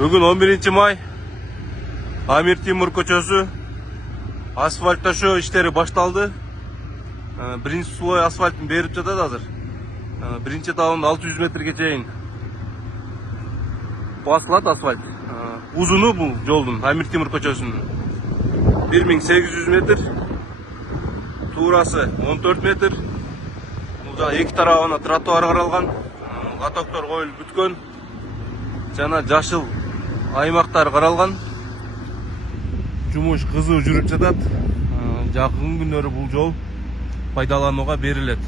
Бүгін 11 май. Амир-Темур көчөсү. Асфальт төшөө иштери башталды. Биринчи слой асфальтын берип жатат азыр. Биринчи этабында 600 метрге чейин басылат асфальт. Узуну бул жолдун, Амир-Темур көчөсүнүн 1800 метр. Туурасы 14 метр. Бул жана эки тарабына тротуар каралган. Катоктор коюлуп бүткөн. Жана жашыл аймактар каралган. Жумуш кызуу жүрүп жатат. Жакын күндөрү бул жол пайдаланууга берилет.